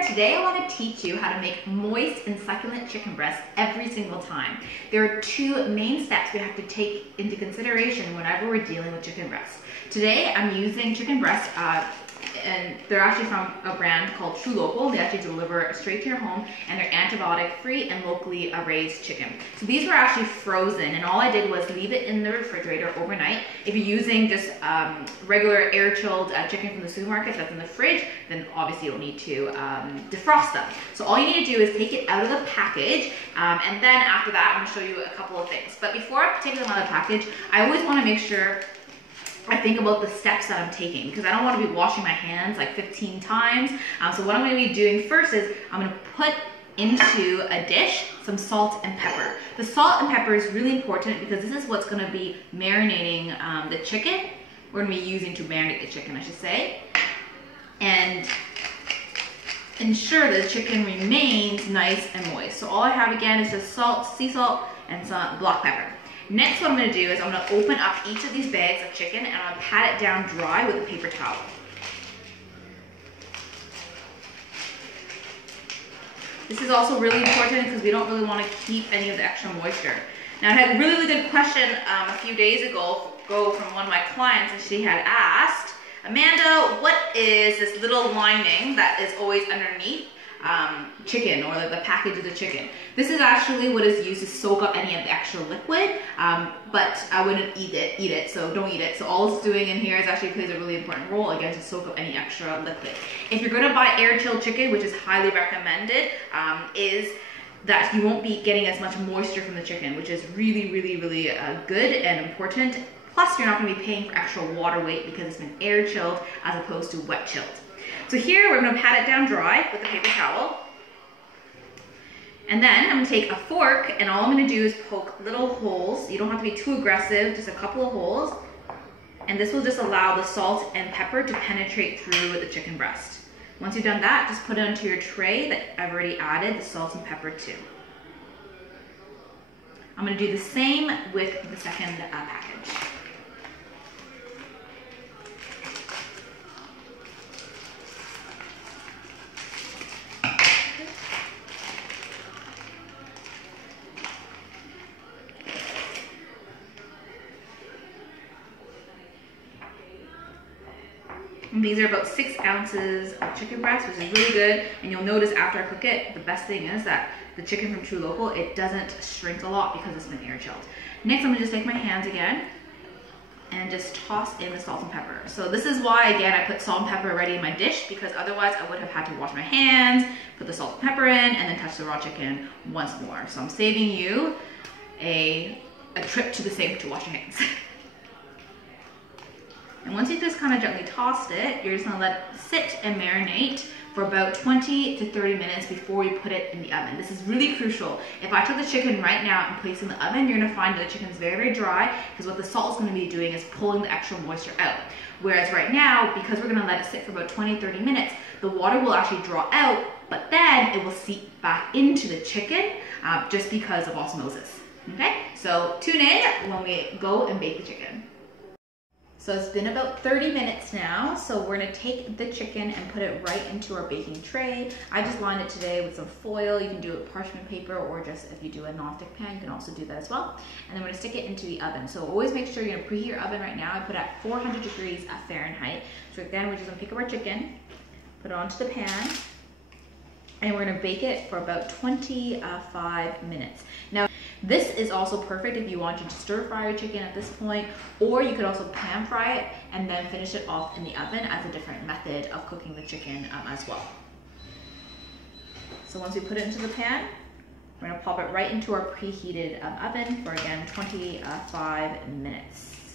there. Today I want to teach you how to make moist and succulent chicken breast every single time. There are two main steps we have to take into consideration whenever we're dealing with chicken breast. Today I'm using chicken breast and they're actually from a brand called True Local. They actually deliver straight to your home, and they're antibiotic free and locally raised chicken. So these were actually frozen, and all I did was leave it in the refrigerator overnight. If you're using just regular air chilled chicken from the supermarket that's in the fridge, then obviously you don't need to defrost them. So all you need to do is take it out of the package, and then after that I'm going to show you a couple of things. But before I take them out of the package, I always want to make sure I think about the steps that I'm taking, because I don't want to be washing my hands like 15 times. So what I'm going to be doing first is I'm going to put into a dish some salt and pepper. The salt and pepper is really important because this is what's going to be marinating the chicken. We're going to be using to marinate the chicken, I should say, and ensure that the chicken remains nice and moist. So all I have again is just salt, sea salt, and some black pepper. Next, what I'm going to do is I'm going to open up each of these bags of chicken and I'm going to pat it down dry with a paper towel. This is also really important because we don't really want to keep any of the extra moisture. Now, I had a really good question a few days ago from one of my clients, and she had asked, Amanda, what is this little lining that is always underneath chicken, or the package of the chicken? This is actually what is used to soak up any of the extra liquid, but I wouldn't eat it, so don't eat it. So all it's doing in here is actually plays a really important role, again, to soak up any extra liquid. If you're going to buy air chilled chicken, which is highly recommended, is that you won't be getting as much moisture from the chicken, which is really good and important. Plus, you're not going to be paying for extra water weight because it's been air chilled as opposed to wet chilled. So here we're going to pat it down dry with a paper towel. And then I'm going to take a fork, and all I'm going to do is poke little holes. You don't have to be too aggressive, just a couple of holes. And this will just allow the salt and pepper to penetrate through the chicken breast. Once you've done that, just put it onto your tray that I've already added the salt and pepper to. I'm going to do the same with the second package. And these are about 6 ounces of chicken breast, which is really good. And you'll notice after I cook it, the best thing is that the chicken from True Local, it doesn't shrink a lot because it's been air chilled. Next, I'm gonna just take my hands again and just toss in the salt and pepper. So this is why, again, I put salt and pepper already in my dish, because otherwise I would have had to wash my hands, put the salt and pepper in, and then touch the raw chicken once more. So I'm saving you a trip to the sink to wash your hands. And once you've just kind of gently tossed it, you're just gonna let it sit and marinate for about 20 to 30 minutes before we put it in the oven. This is really crucial. If I took the chicken right now and placed it in the oven, you're gonna find that the chicken is very dry, because what the salt is gonna be doing is pulling the extra moisture out. Whereas right now, because we're gonna let it sit for about 20-30 minutes, the water will actually draw out, but then it will seep back into the chicken just because of osmosis. Okay, so tune in when we go and bake the chicken. So it's been about 30 minutes now, so we're gonna take the chicken and put it right into our baking tray. I just lined it today with some foil. You can do it with parchment paper, or just if you do a non-stick pan, you can also do that as well. And then we're gonna stick it into the oven. So always make sure you're gonna preheat your oven right now. I put it at 400 degrees Fahrenheit. So again, we're just gonna pick up our chicken, put it onto the pan, and we're gonna bake it for about 25 minutes. Now, this is also perfect if you want to stir fry your chicken at this point, or you could also pan fry it and then finish it off in the oven as a different method of cooking the chicken as well. So once we put it into the pan, we're gonna pop it right into our preheated oven for, again, 25 minutes.